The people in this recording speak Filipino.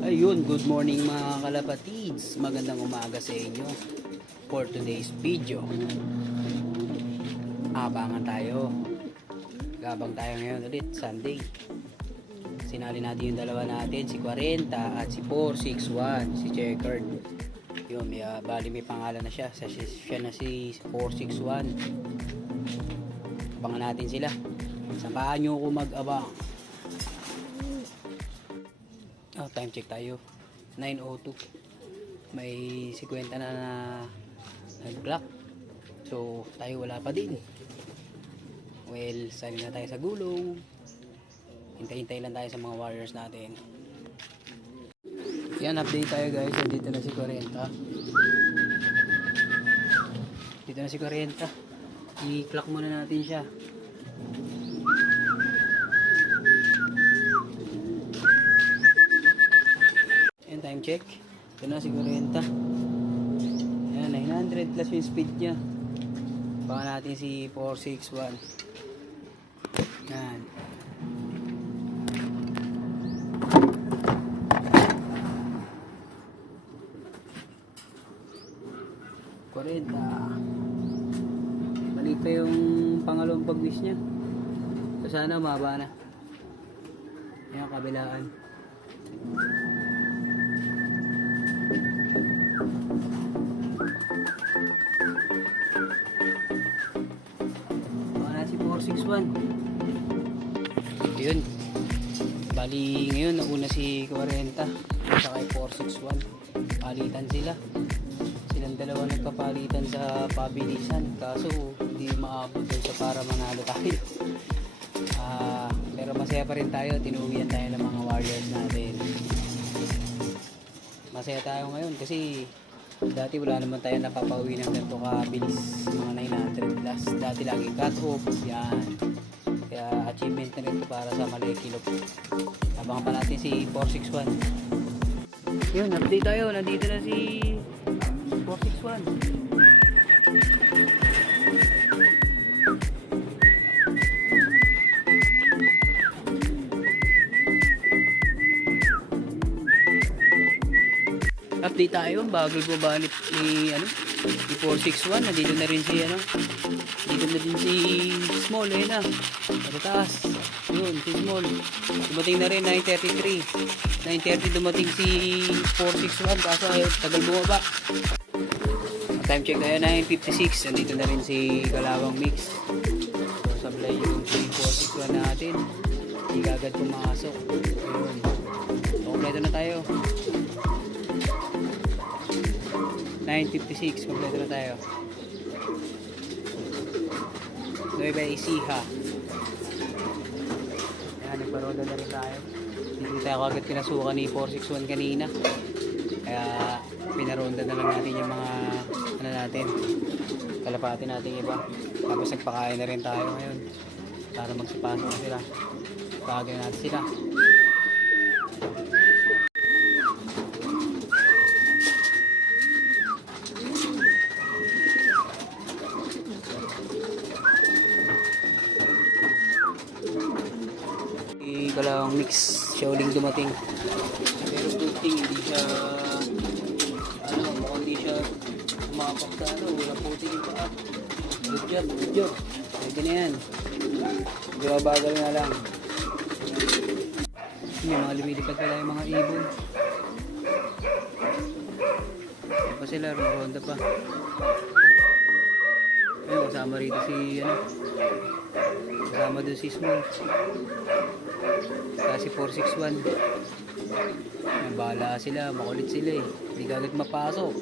Ayun, good morning mga kalapatids. Magandang umaga sa inyo. For today's video, abangan tayo. Gabang tayo ngayon ulit, Sunday. Sinali natin yung dalawa natin, si 40 at si 461, si Checkered. Yun, bali may pangalan na siya. Siya na si 461. Abangan natin sila. Samahan nyo ako mag-abang. Time check tayo, 9:02. May 50 na nag-clock. So tayo wala pa din. Well, sali na tayo sa gulong. Hintay-hintay lang tayo sa mga warriors natin. Yan, update tayo guys. Dito na si 40. Dito na si 40. I-clock muna natin siya. Time check. Ito na si 40. Ayan, 900 plus yung speed nya. Baka natin si 461. Ayan. Balik pa yung pangalawang pag-wish nya. So sana mababa na. Ayan, kabilaan. Baka na si 461. Yun. Bali ngayon nauna si 40 saka 461. Palitan sila. Silang dalawa nagpapalitan sa pabilisan. Kaso hindi maabot doon sa para manalo tayo. Pero masaya pa rin tayo. Tinuwian tayo ng mga warriors natin. Masaya tayo ngayon kasi dati wala naman tayo napapauwi ng ganito kabilis, mga 900 plus. Dati lagi cut off. Yan. Kaya achievement na rin para sa Malekilop. Abangan pa natin si 461. Yun, update tayo. Nandito na si 461. Update tayo, bago bumalik ni si 461. Nandito na rin si dito na din si Small, ayun na sa taas. Yun, si Small dumating na rin. 9:30 dumating si 461, kaso tagal bumaba. Time check tayo, 9:56. Nandito na rin si Kalawang Mix. So sablay yung si 461 natin, hindi agad pumasok. Ayun, kompleto na tayo. 9:56, kompleto na tayo. Nueva Ecija. Ayan, nagparoda na rin tayo. Hindi tayo agad pinasukan ni 461 kanina. Kaya pinaronda na lang natin yung mga natin, kalapati natin iba. Tapos nagpakain na rin tayo ngayon para magsipasok na sila. Pagay natin sila. Kalawang Mix, siya uling dumating. Pero puting hindi siya mukhang hindi siya umapak sa wala puting yung paa. Good job. Pwede na yan. Bagal nga lang. May mga lumilipad pala yung mga ibon. Ayun pa sila, ronda pa. Ayun, kasama rito si kasama doon si Small. Kasi 461. Bahala sila, makulit sila eh. Hindi agad mapasok.